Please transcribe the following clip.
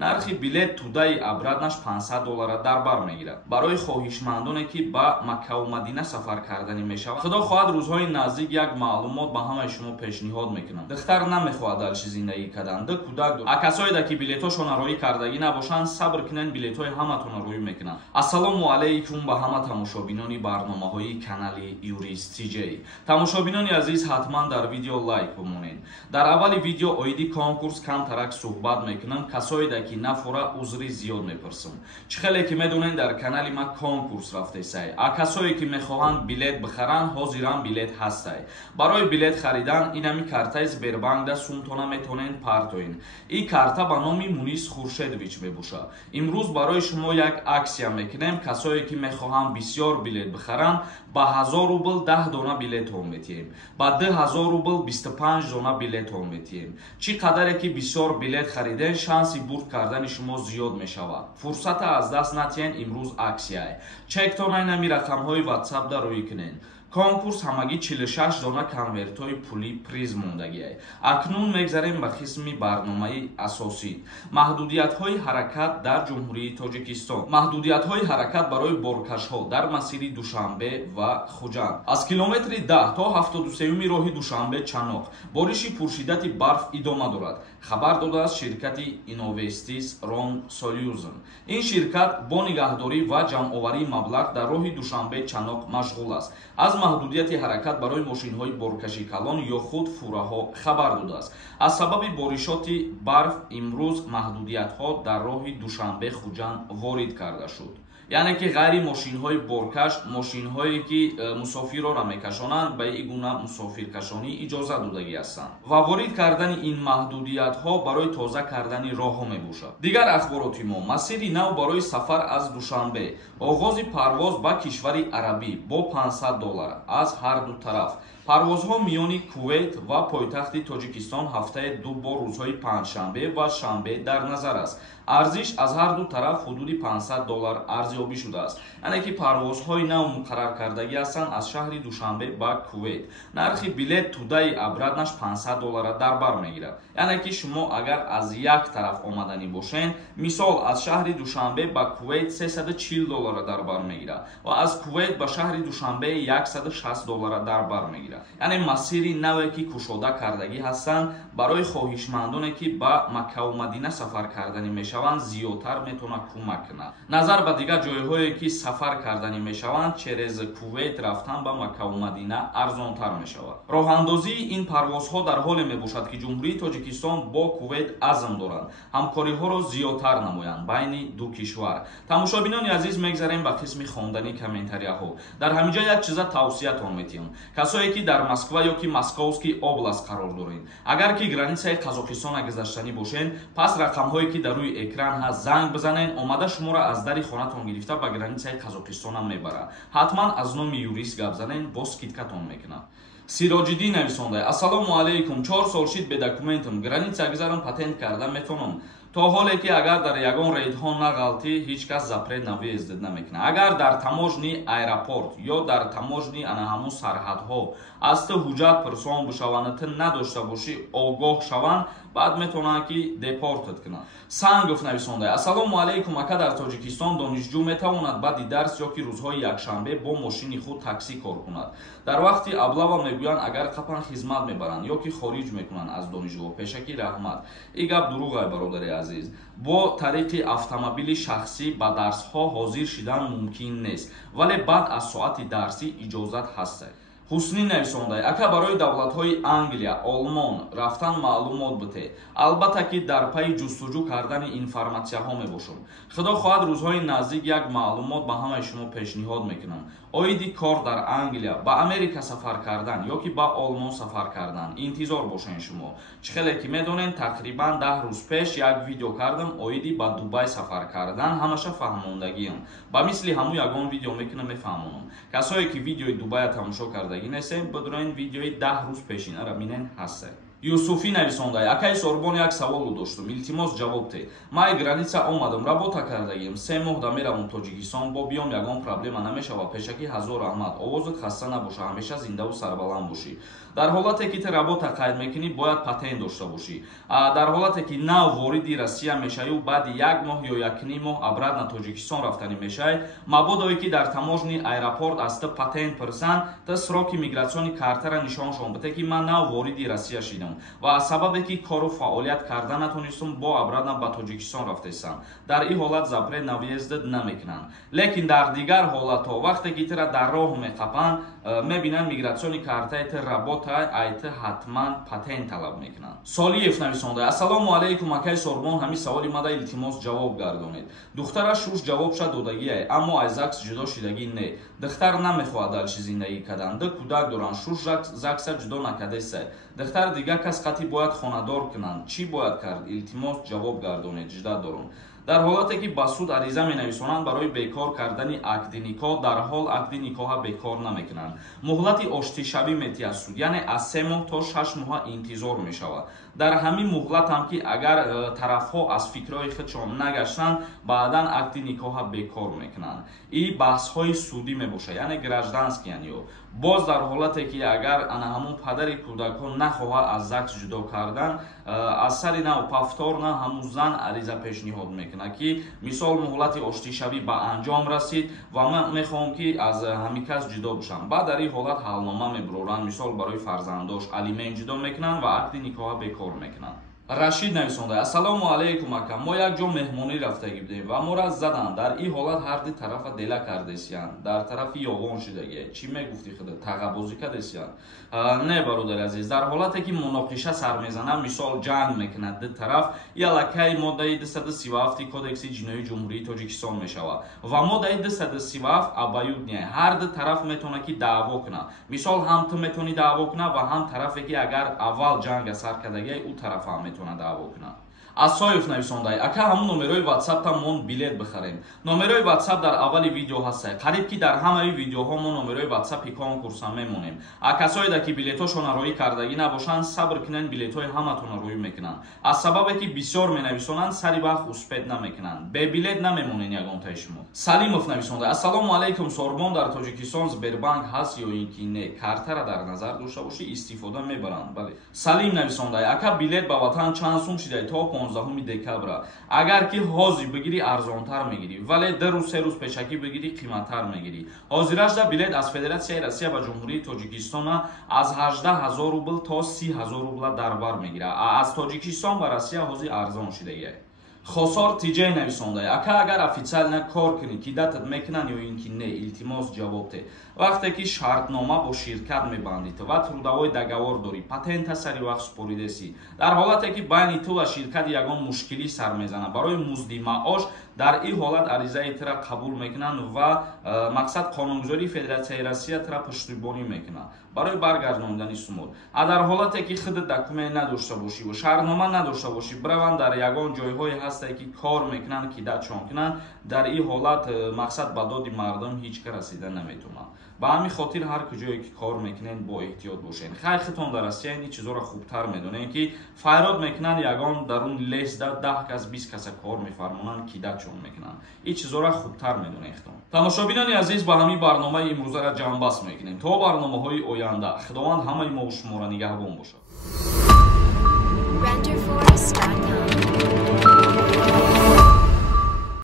нархи билет тудаи абраднаш $500 дар бар мегирад. барои хоҳишмандоне ки ба Макка ва Мадина сафар карданӣ мешавад, худо хоҳад рӯзҳои наздик як маълумот ба ҳамаи шумо пешниҳод мекунам. духтар намехоҳад далши зиндагӣ кардан, ду кӯдак дорад. а касое ки билетҳошон роӣ кардагӣ набошанд, сабр кунен, билетҳои ҳаматон роӣ мекунанд. ассалому алайкум ба ҳама тамошобинони барномаҳои канали Юрист CJ. тамошобинони азиз, ҳатман дар видео лайк бимонед. дар аввали видео оиди конкурс камтарак суҳбат мекунам. касое ки нафора узри зиёд мепурсам. чӣ хеле ки медонед дар канали ма конкурс рафтесай. а касое ки мехоҳанд билет бихаранд, ҳозиран билет ҳастай. барои билет харидан инами картаи Сбербанкда сумтона метонен партоен. ин карта ба номи Мунис Хуршедович мебошад. имрӯз барои шумо як аксия мекунем. касое ки мехоҳанд бисёр билет бихаранд, ба 1000 рубл 10 дона билетҳо метиҳем. ба 2000 рубл 25 дона билетҳо метиҳем. чӣ қадаре ки бисёр билет хариден, шанси бурд кардани шумо зиёд мешавад. фурсата аз даст натиҳен. имрӯз аксияе. чектона инами рақамҳои WhatsApp-да рӯй кунен. конкурс ҳамагӣ 46 дона конвертҳои пулӣ приз мондагиае. акнун мегзарем ба қисми барномаи асосӣ. маҳдудиятҳои ҳаракат дар ҷумҳурии Тоҷикистон. маҳдудиятҳои ҳаракат барои боркашҳо дар масири Душанбе ва Хуҷанд. аз километри 10 то 73-юми роҳи Душанбе-Чаноқ бориши пуршиддати барф идома дорад. хабар додааст ширкати Innovestis Ron Solution. ин ширкат бо нигаҳдорӣ ва ҷамъоварии маблағ дар роҳи Душанбе-Чаноқ машғул аст. аз маҳдудияти ҳаракат барои мошинҳои боркаши калон ё худ фураҳо хабар додааст. аз сабаби боришоти барф имрӯз маҳдудиятҳо дар роҳи Душанбе-Хуҷанд ворид карда шуд. яъне ки ғайри мошинҳои боркаш, мошинҳое ки мусофирро мекашонанд, ба ин гуна мусофиркашонӣ иҷоза додагӣ ҳастанд. ва ворид кардани ин маҳдудиятҳо барои тоза кардани роҳҳо мебошад. дигар ахбороти мо. масири нав барои сафар аз Душанбе. оғози парвоз ба кишвари арабӣ бо $500 аз ҳар ду тараф. парвозҳо миёни Кувейт ва пойтахти Тоҷикистон ҳафтае ду бо рӯзҳои панҷшанбе ва шанбе дар назар аст. арзиш аз ҳар ду тараф ҳудуди $500 арзёбӣ шудааст. яъне ки парвозҳои нав муқаррар кардагӣ ҳастанд аз шаҳри Душанбе ба Кувейт. нархи билет тудаи абраднаш $500 дар бар мегирад. яъне ки шумо агар аз як тараф омаданӣ бошен, мисол аз шаҳри Душанбе ба Кувейт $340 дар бар мегирад ва аз Кувейт ба шаҳри Душанбе $160 дар бар мегирад. яъне масири наве ки кушода кардагӣ ҳастанд, барои хоҳишмандоне ки ба Макка ва Мадина сафар карданӣ мешаванд, зиёдтар метавонад кӯмак кунад. назар ба дигар ҷойҳое ки сафар карданӣ мешаванд, через Кувейт рафтан ба Макка ва Мадина арзонтар мешавад. роҳандозии ин парвозҳо дар ҳоле мебошад ки ҷумҳурии Тоҷикистон бо Кувейт азм доранд ҳамкориҳоро зиёдтар намоянд байни ду кишвар. тамошобинони азиз, мегзарем ба қисми хондани комментарияҳо. дар ҳаминҷо як чиза тавсиятон метиҳам. касое ки дар Москва ё ки Московский област қарор доред, агар ки границаи Қазоқистон гузаштанӣ бошен, пас рақамҳое ки дар рӯи экран ҳаст занг бизанен, омада шуморо аз дари хонатон гирифта ба границаи Қазоқистон мебарад. ҳатман аз номи юрист гап занен, бо скидкатон мекунад. Сироҷиддин нависонда: ассалому алайкум. 4 сол шид бе документам, граница гузарам, патент карда метавонам. то ҳоле ки агар дар ягон рейдҳо нағалтӣ, ҳеҷ кас запрет навъездид намекунад. агар дар таможни аэропорт ё дар таможни ҳамун сарҳадҳо аз ту ҳуҷҷат пурсон бишаванд, ту надошта бошӣ, огоҳ шаванд, баъд метавонанд ки депортат кунанд. Сангов нависонда: ассалому алайкум. ака дар Тоҷикистон донишҷӯ метавонад баъди дарс ё ки рӯзҳои якшанбе бо мошини худ таксӣ кор кунад. дар вақти аблава мегӯянд агар қапан хизмат мебаранд ё ки хориҷ мекунанд аз донишгоҳ. пешакӣ раҳмат. ин гап дурӯғ ай бародари азиз. бо тариқи автомобили шахсӣ ба дарсҳо ҳозир шидан мумкин нест, вале баъд аз соати дарсӣ иҷозат ҳастад. ҳуснӣ нависондай: ака барои давлатҳои Англия, Олмон рафтан маълумот бите. албатта ки дар пайи ҷустуҷӯ кардани информатсияҳо мебошам. худо хоҳад рӯзҳои наздик як маълумот ба ҳамаи шумо пешниҳод мекунам. оиди кор дар Англия, ба Америка сафар кардан ё ки ба Олмон сафар кардан, интизор бошен шумо. чӣ хеле ки медонен, тақрибан 10 рӯз пеш як видео кардам оиди ба Дубай сафар кардан, ҳамаша фаҳмондагиам. ба мисли ҳамун ягон видео мекунам, мефаҳмонам. касое ки видеои Дубая тамошо карда несем, бидурен видеои 10 рӯз пешинара минен ҳастед. Юсуфи нависондай: акаи Сорбон як саволу доштум, илтимос ҷавоб те. Май граница омадам, работа кардаем, 3 моҳ да меравам Тоҷикистон, бо биём ягон проблема намешава. Пешакӣ ҳазор раҳмат. Овозат хаста набоша, ҳамеша зиндаву сарбаланд бошӣ. Дар ҳолате ки ту работа қайд мекунӣ, бояд патент дошта бошӣ. Дар ҳолате ки нав вориди Россия мешавӣ, баъди 1 моҳ ё 1.5 моҳ обратно Тоҷикистон рафтанӣ мешавӣ, мабодое ки дар таможни аэропорт аз ту патент пурсанд, ту сроки мигратсиони картара нишоншон бите ки ман нав вориди Россия шидам ва аз сабабе ки кору фаъолият карда натонистум, бо обратно ба Тоҷикистон рафтаистам. Дар ин ҳолат запрет на въездат намекунанд. Лекин дар дигар ҳолатҳо, вақте ки тура дар роҳ меқапанд, мебинанд мигратсиони картаи ту работа айти ҳатман патент талаб мекунанд. Солиев нависонда: ассалому алайкум акаи Сорбон, ҳами саволи мада илтимос ҷавоб гардонед. Духтара шуш ҷавобша додагие, аммо аз закс ҷудо шидагӣ не. Духтар намехоҳад далши зиндагӣ кадан. Ду кӯдак доранд, шуш закса ҷудо накадеса. Духтар дига кас қатъи бояд хонадор кунанд. Чӣ бояд кард? Илтимос ҷавоб гардонед, ҷидат дорам. дар ҳолате ки ба суд ариза менависонанд барои бекор кардани акди никоҳ, дар ҳол акди никоҳа бекор намекунанд. муҳлати оштишавӣ метиҳад суд, яъне аз 3 моҳ то 6 моҳа интизор мешавад. дар ҳамин муҳлат ҳам ки агар тарафҳо аз фикрҳои худшон нагаштанд, баъдан акди никоҳа бекор мекунанд. ин баҳсҳои судӣ мебошад, яъне гражданскиян ё боз дар ҳолате ки агар ана ҳамун падари кӯдакон нахоҳад аз ЗАГС ҷудо кардан, аз сари нав павторна ҳамун зан ариза пешниҳод мекунад ки мисол муҳлати оштишавӣ ба анҷом расид ва ман мехоҳам ки аз ҳамин кас ҷудо бошам. баъд дар ин ҳолат ҳалнома мебуроранд, мисол барои фарзандош алимент ҷудо мекунанд ва акди никоҳа бекор мекунанд. Рашид нависонда: ассалому алайкум ака, мо як ҷо меҳмонӣ рафтагӣ будем ва моро заданд. Дар ин ҳолат ҳарди тарафа дела кардесиянд, дар тарафи ёғон шидагӣ. Чӣ мегуфти худо? Тағабозӣ кардесиянд? Не бародари азиз, дар ҳолате ки муноқиша сар мезанад, мисол ҷанг мекунад ду тараф, ялакаи моддаи 237 кодекси ҷиноии ҷумҳурии Тоҷикистон мешавад ва моддаи 237 абаюдния ҳар ду тараф метавонад ки даъво кунад. Мисол ҳам ту метавонӣ даъво кунад ва ҳам тарафе ки агар аввал ҷанга сар кардагӣ, ӯ тараф ҳам метавонад даъво кунад. Асоев нависондай: ака, ҳамун номерои WhatsApp-та мон билет бихарем. Номерои WhatsApp дар аввали видео ҳастад. Қариб ки дар ҳамаи видеоҳо мо номерои WhatsApp-и конкурса мемонем. А касое да ки билетҳошона роӣ кардагӣ набошанд, сабр кунанд, билетҳои ҳаматона роӣ мекунанд. Аз сабабе ки бисёр менависонанд, сари вақт успеҳ намекунанд. Бе билет намемонед ягонтаи шумо. Салимов нависондай: ассалому алайкум Сорбон, дар Тоҷикистон Сбербанк ҳаст ё ин ки не? Картара дар назар дошта бошӣ, истифода мебаранд. Бале. Салим нависондай: ака, билет ба ватан чанд сум шидай то 15 декабра? Агар ки ҳозир бигирӣ арзонтар мегирӣ, вале 2 рӯз 3 рӯз пешакӣ бигирӣ қиматтар мегирӣ. Ҳозирашда билет аз Федератсияи Россия ба Ҷумҳурии Тоҷикистон аз 18,000 рубл то 30,000 рубл дар бар мегирад. Аз Тоҷикистон ба Россия ҳозир арзон шидагӣ. Хосор Тиҷей нависондай: ака, агар официально кор кунӣ, ки датат мекунанд ё ин ки не? Илтимос ҷавоб де. Вақте ки шартнома бо ширкат мебандӣ ва трудовой договор дорӣ, патента сари вақт супоридасӣ, дар ҳолате ки байни ту ва ширкат ягон мушкилӣ сар мезанад барои музди маош, дар ин ҳолат аризаи тура қабул мекунанд ва мақсад қонунгузории Федератсияи Россия тура пуштибонӣ мекунад барои баргардондани сумод. Дар ҳолате ки худат документ надошта бошӣ ва шаҳрнома надошта бошӣ, бираванд дар ягон ҷойҳое ҳастае ки кор мекунанд, ки датшон кунанд, дар ин ҳолат мақсад ба доди мардум ҳеҷ ка расида наметавонад. ба ҳамин хотир ҳар куҷое ки кор мекунед бо эҳтиёт бошед. Хай худтон дар Россия ин чизоро хубтар медонед ки файрод мекунанд, ягон дар он леста 10 кас 20 каса кор мефармонанд, ки датшон мекунанд. ин чизоро хубтар медонед худтон. Тамошобинони азиз, ба ҳамин барномаи имрӯзара ҷамъбаст мекунем. То барномаҳои оянда, худованд ҳамаи мо шуморо нигаҳбон бошад.